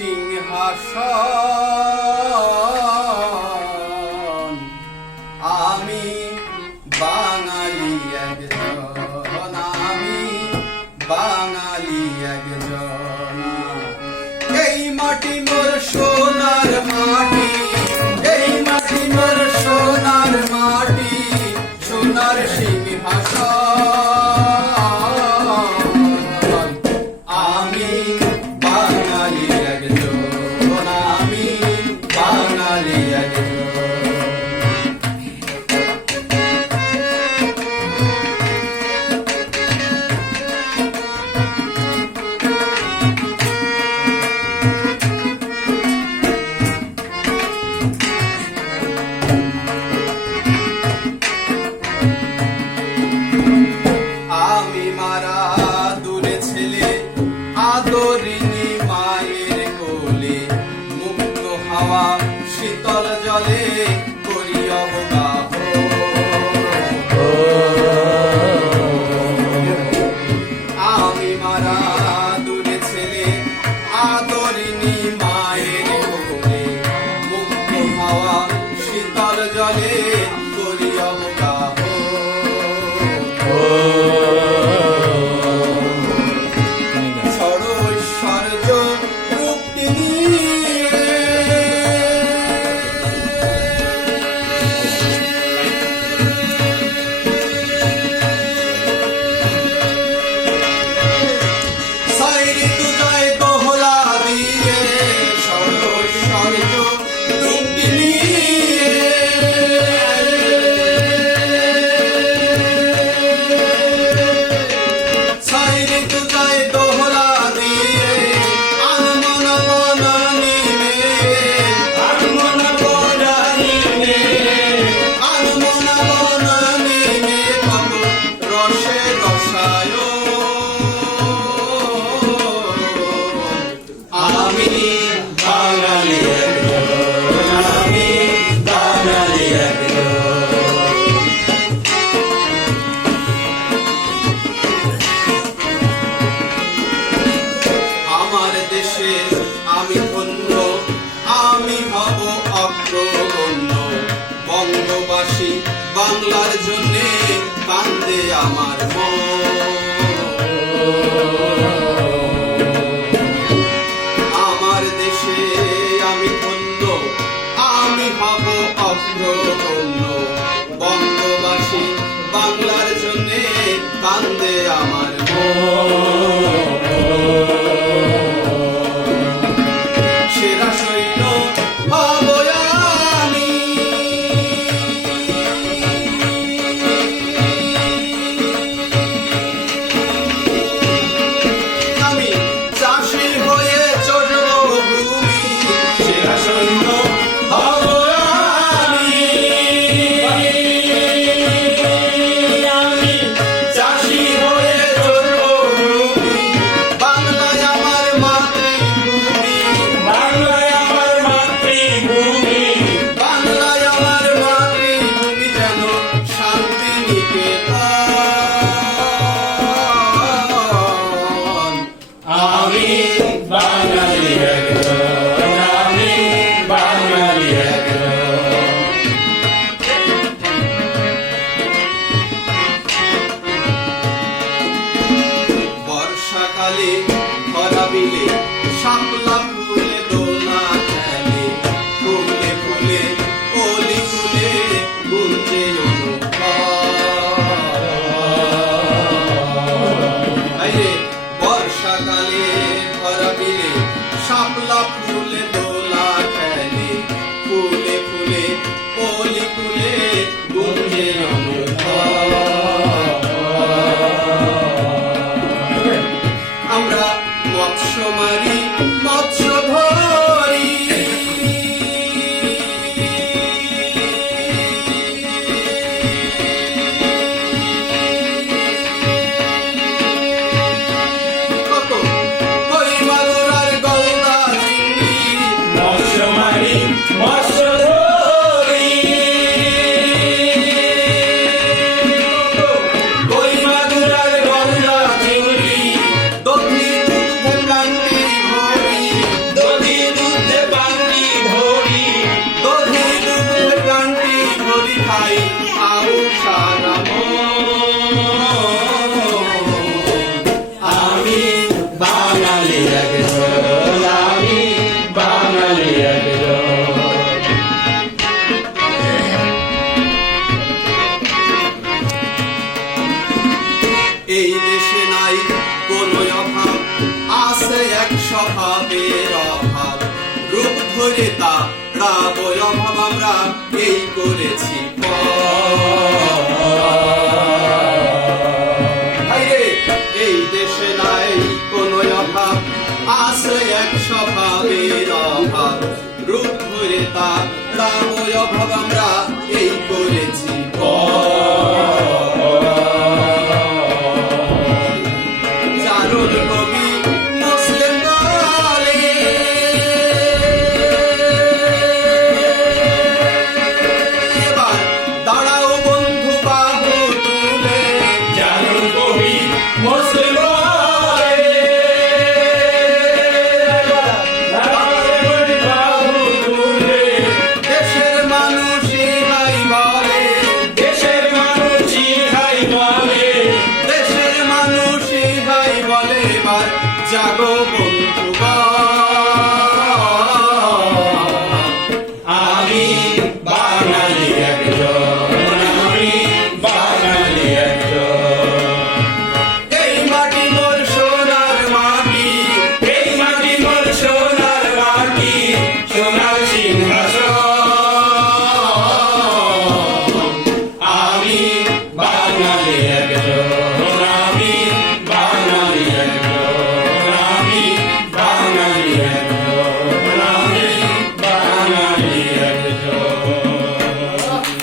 সিংহাসন আমি বাঙালি একজন, আমি বাঙালি একজন। এই মাটি মোর সোনার মাটি, এই মাটি মোর সোনার মাটি, সোনার সিংহাসন আমি বাঙালি একজন, আমি বাঙালি একজন। আমি মারা দূরে ছেলে আদরিনী মায়ের কোলে, মুক্ত হাওয়া শীতল জলে করি অবগাহ। আমি মারা দূরে ছেলে আদরিনী মায়ের কোলে, মুক্ত হাওয়া শীতল জলে করি অবগাহ। আমি ধন্য, আমি হব অগ্রগণ্য, বঙ্গবাসী বাংলার জন্যে কান্দে আমার মন। আমার দেশে আমি ধন্য, আমি হব অগ্রগণ্য, বঙ্গবাসী বাংলার জন্যে কান্দে আমার মন। বর্ষাকালে ভরা বিলে শাপলা ফুলে দোলা খেলে, ফুলে ফুলে কলি ফুলে গুঞ্জে বর্ষাকালে ভরা বিলে শাপলা ফুলে দোলা খেলে, ফুলে ফুলে কলি ফুলে গুঞ্জে আমরা মৎস্য মারি মৎস্য ধরি, কত কই মাগুর আর গলদা চিংড়ি, মৎস্য মারি মৎস্য ধরি, কই মাগুর আর গলদা চিংড়ি, দক্ষিণ হয়ে তা রাবয় অভাব আমরা এই করেছি ভাইরে এই দেশে নাই কোনো অভাব আছে এক স্বভাবের অভাব রূপ ধরে তা রাবয় অভাব আমরা এই করেছি চারুল কবি মুসলিম বলে এবার দাঁড়াও বন্ধু বাহু তুলে চারুল কবি মুসলিম দেশের মানুষই হাই বলে দেশের মানুষই হাই বলে দেশের মানুষই হাই বলে এবার জাগো